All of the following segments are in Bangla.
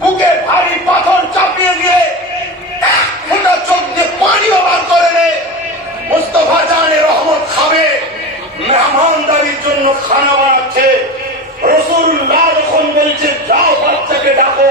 বুকে ভারী পাথর চাপিয়ে দিয়ে এক ফোঁটা চোখ দিয়ে পানিও বার করে মুস্তফা জানে রহমত খাবে। মেহমানদারির জন্য খানা বানাচ্ছে। রসুল্লাহ যখন বলছে, যাও বাচ্চাকে ডাকো।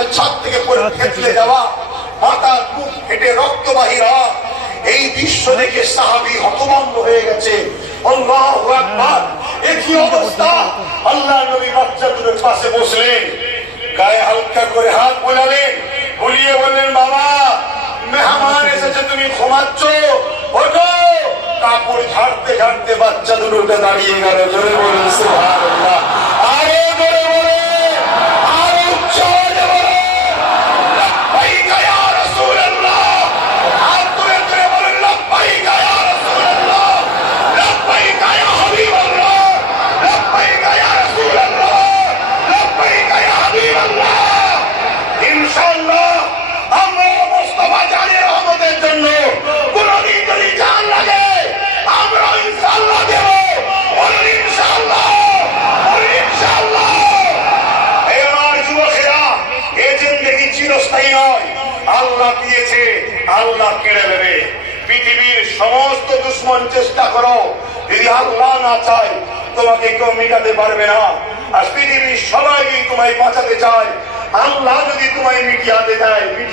একজনের ছাদ থেকে পড়ে ফেটলে যাওয়া মাথার মুখ ফেটে রক্ত বাহির হওয়া এই দৃশ্য দেখে সাহাবি হতভম্ব হয়ে গেছে। আল্লাহু আকবার। এ কি অবস্থা? আল্লাহ নবী বাচ্চাগুলোর পাশে বসলেন। গায়ে হালকা করে হাত বোলালেন। বলিয়ে বললেন বাবা মেহমান এসেছে তুমি ঘুমাচ্ছ? ওঠো। কাপড় ঝাড়তে ঝাড়তে বাচ্চা দুটোকে দাঁড়িয়ে গেল। জোরে বলুন সুবহানাল্লাহ। নয়, আল্লাহ দিয়েছে, আল্লাহ কেড়ে নেবে। পৃথিবীর সমস্ত দুশ্মন চেষ্টা করো, যদি আল্লাহ না চায়, তোমাকে কেউ মেটাতে পারবে না। আর পৃথিবীর সবাই তোমায় বাঁচাতে চায়, আল্লাহ যদি তোমায় মিটিয়াতে দেয় মিটিয়ে